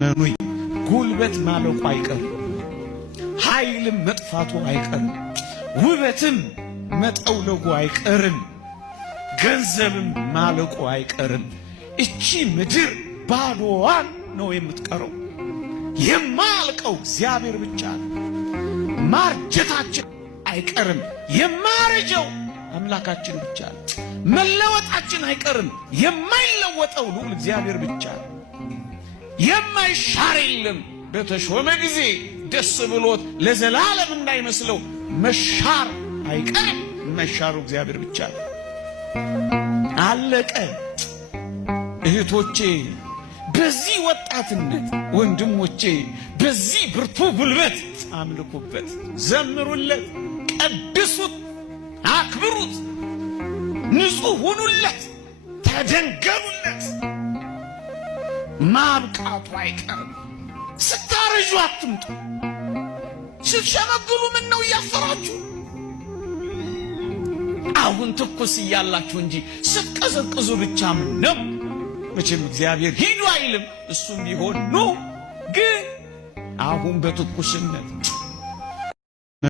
ነኑይ ጉልበት ማለቁ አይቀርም፣ ኃይልም መጥፋቱ አይቀርም፣ ውበትም መጠውለጉ አይቀርም፣ ገንዘብም ማለቁ አይቀርም። እቺ ምድር ባዶዋን ነው የምትቀረው። የማያልቀው እግዚአብሔር ብቻ ነው። ማርጀታችን አይቀርም፣ የማረጀው አምላካችን ብቻ ነው። መለወጣችን አይቀርም፣ የማይለወጠው ልዑል እግዚአብሔር ብቻ ነው። የማይሻር የለም። በተሾመ ጊዜ ደስ ብሎት ለዘላለም እንዳይመስለው መሻር አይቀርም። መሻሩ እግዚአብሔር ብቻ ነው። አለቀ። እህቶቼ በዚህ ወጣትነት፣ ወንድሞቼ በዚህ ብርቱ ጉልበት አምልኩበት፣ ዘምሩለት፣ ቀድሱት፣ አክብሩት፣ ንጹሕ ሁኑለት፣ ተደንገሩለት። ማብቃቱ አይቀርም። ስታረጁ አትምጡ። ስትሸመግሉ ምን ነው እያፈራችሁ? አሁን ትኩስ እያላችሁ እንጂ ስትቀዘቅዙ ብቻ ምን ነው? መቼም እግዚአብሔር ሂዱ አይልም። እሱም ቢሆን ኑ፣ ግን አሁን በትኩስነት